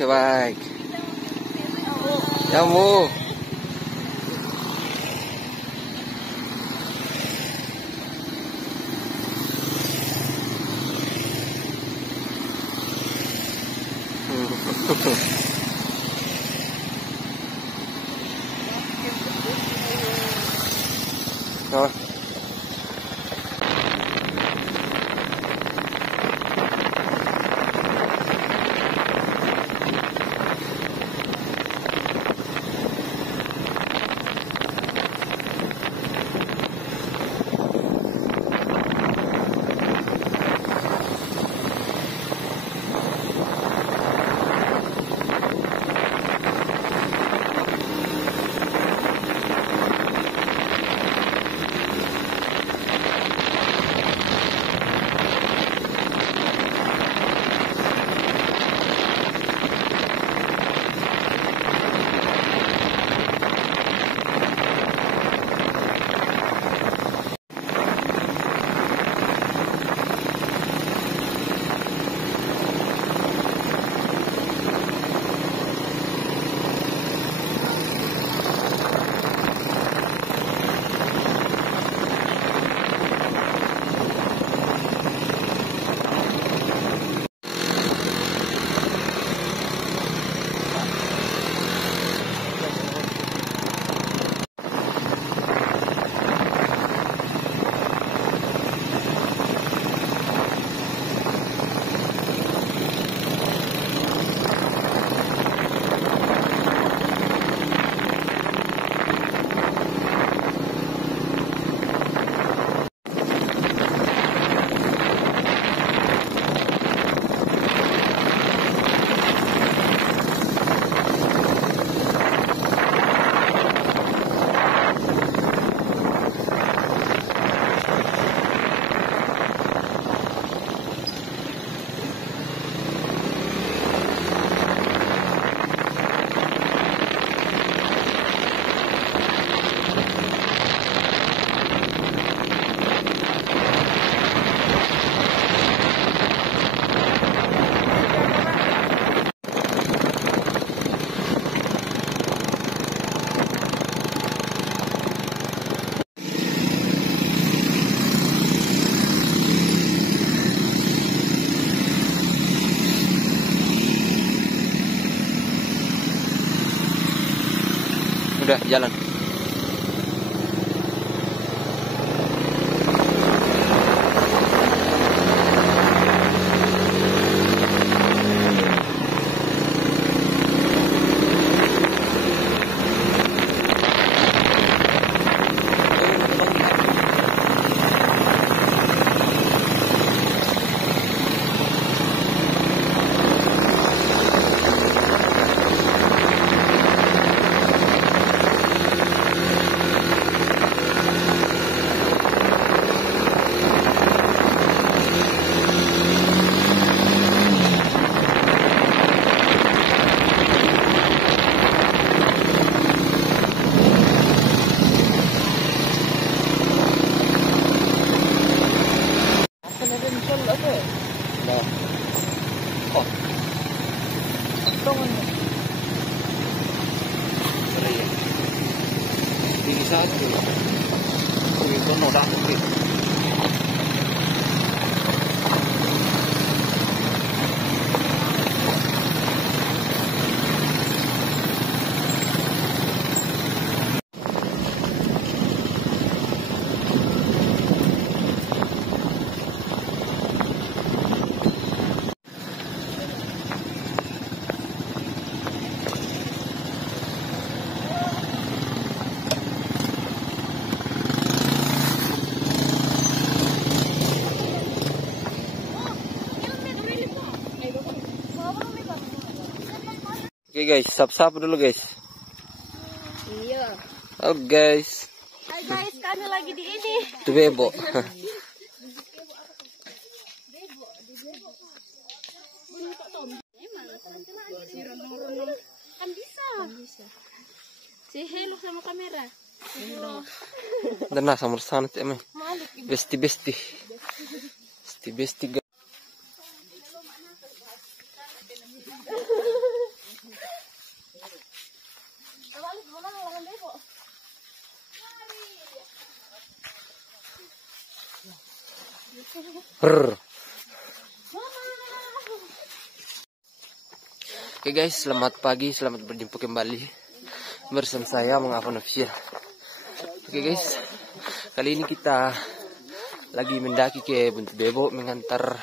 Oke, baik. Jamu. Oh. Udah jalan. Oh, bisa tuh. Itu noda mungkin. Oke guys, sap-sap dulu guys. Iya. Oh guys. Hai guys, kami lagi di ini. Itu bebo. Kan bisa. Say hello sama kamera. Hello. Dan sama sana ceme. Besti. Besti. Brr. Oke guys, selamat pagi, selamat berjumpa kembali bersama saya Mang Afan Official. Oke guys, kali ini kita lagi mendaki ke Buntu Bebo mengantar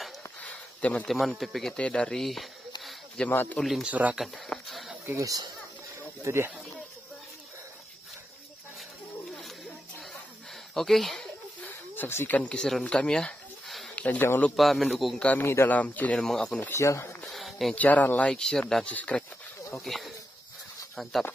teman-teman PPKT dari Jemaat Ulin Surakan. Oke guys, itu dia. Oke, saksikan keseruan kami ya. Dan jangan lupa mendukung kami dalam channel Mang Afan Official dengan cara like, share, dan subscribe. Oke, mantap.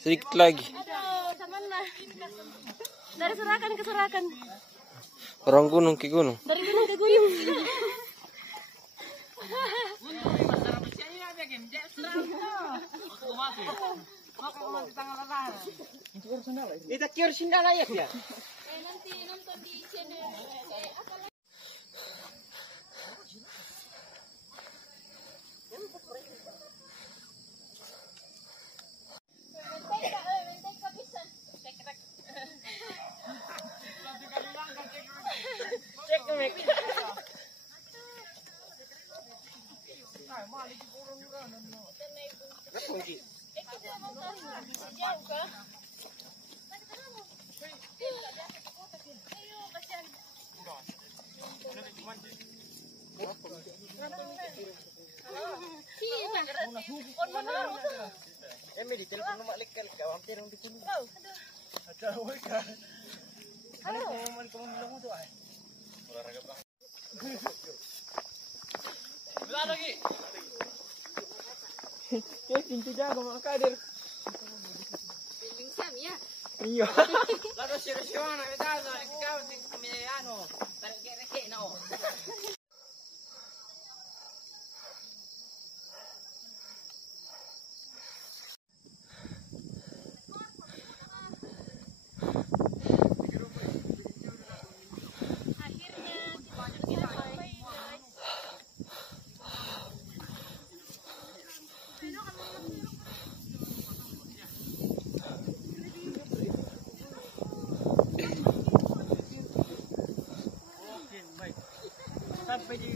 Sedikit lagi. Dari Surakan ke Surakan. Orang gunung ke gunung. Dari gunung ke gunung. Kita kior sindala ya. Nanti nonton di channel Di telepon mak lekal kau hampir di sini. Ada woi kan. Halo, mau bilang tu ai. Olahraga bang. Belah lagi. Pintu jago mak kader. Piling Sam ya. Iya. Lalu siapa nak betul kau di anu. Tarik reke no. Sampai di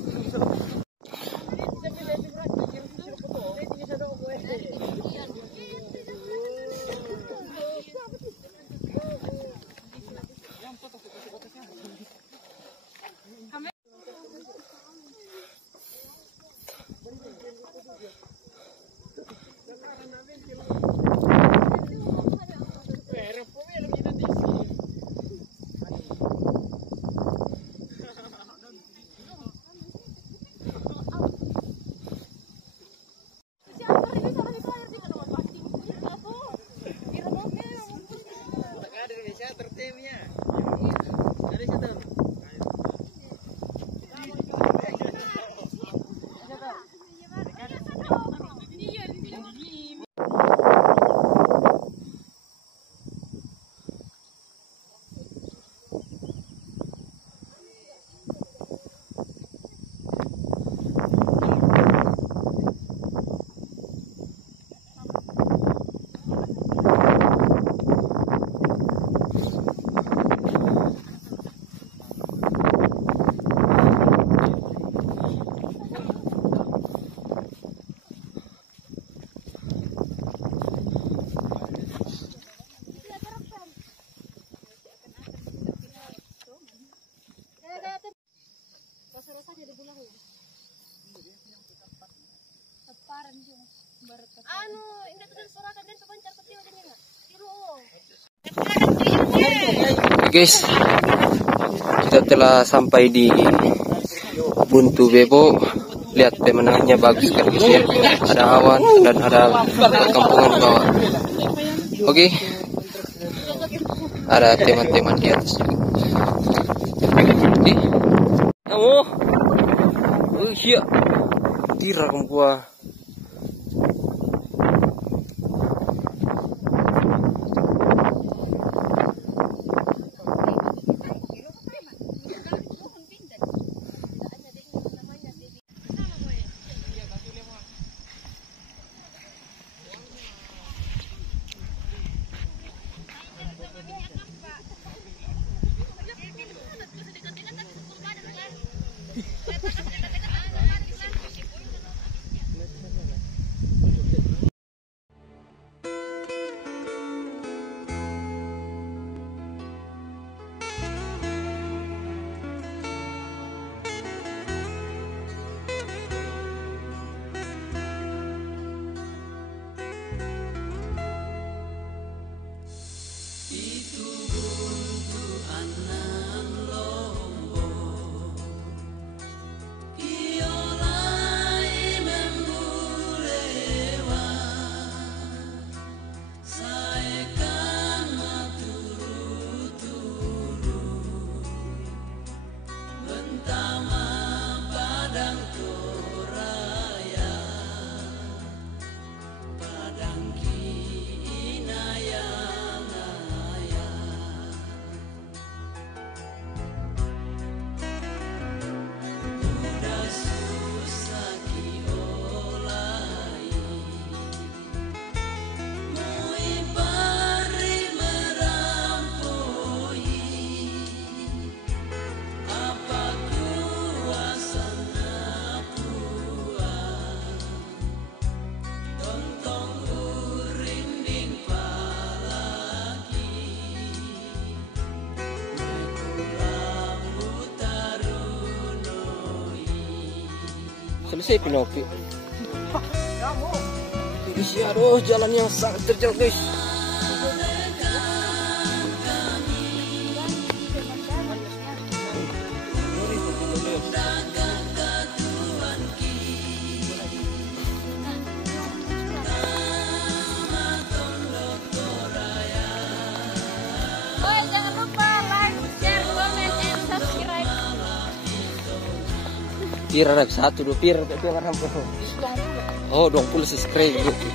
anu indah tuh Surakan dan pemancar kecil kan ya nggak? Guys, kita telah sampai di Buntu Bebo. Lihat pemandangannya bagus sekali guys ya. Ada awan dan ada perkampungan bawah. Oke. Ada teman-teman di atas. Ih. Kamu. Iya. Kira kamu gua. Selesai Pinocchio. Ini sih aduh jalan yang sangat terjal guys. Oh, jangan lupa like, share, comment, and subscribe. Pira nak satu dua pira warna oh 20 subscribe gitu.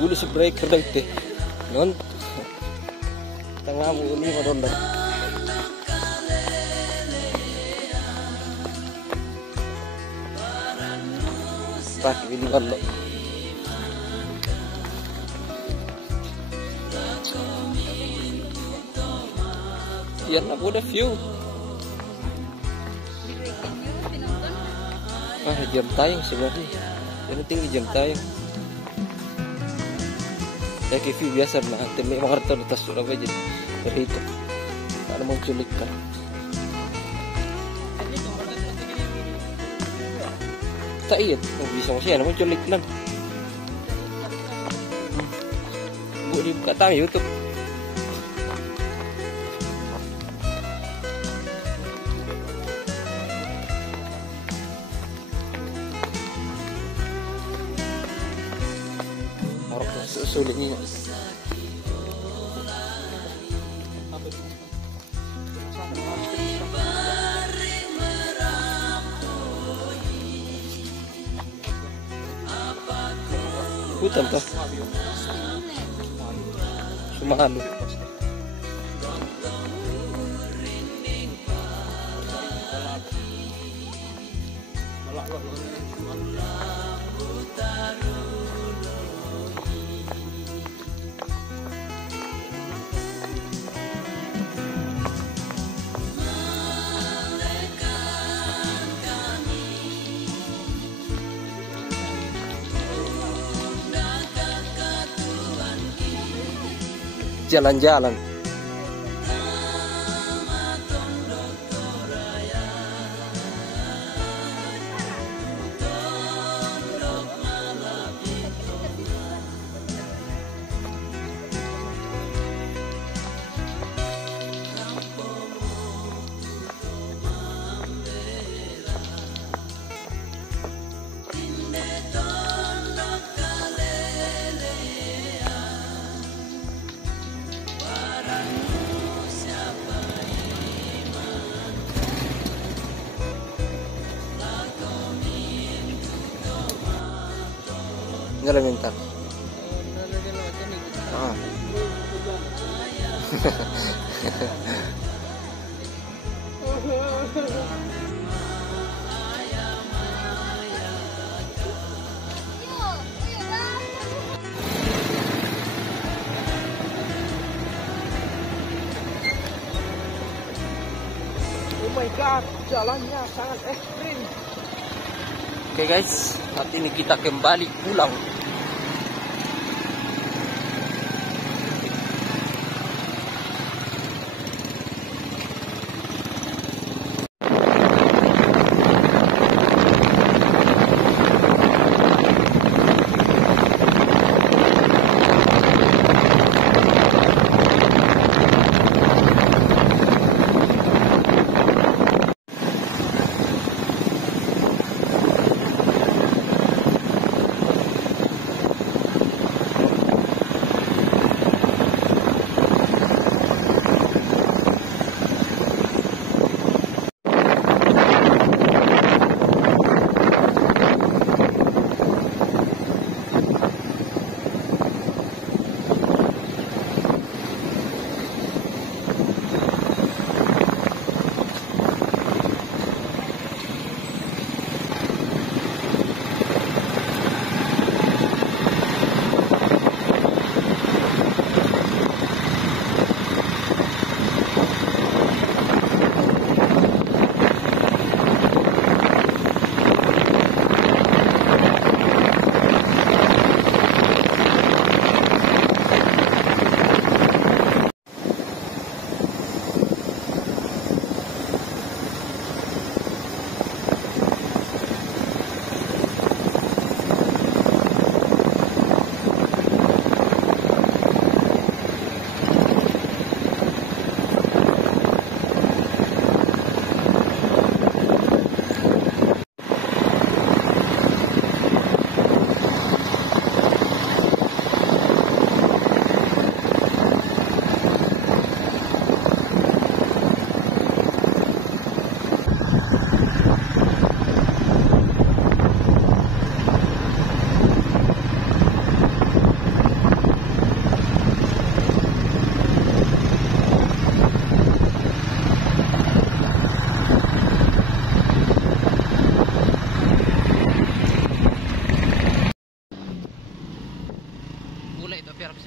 20 subscribe kedai teh non tengah ini madonda pak ini kan lo biar nak udah view. Jam tayang sebenarnya. Yang penting di jam tayang. Ya TV biasa nah, temik mengerti di tas sudah aja. Jadi itu. Ada mau culik kan. Tak iya, bisa masih ada mau culik kan. Bu dibuka tang YouTube. Sulitnya hutan tuh cuma anu jalan-jalan. Elementar. Ah. Oh my god, jalannya sangat ekstrim. Oke guys, saat ini kita kembali pulang.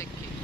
Teki.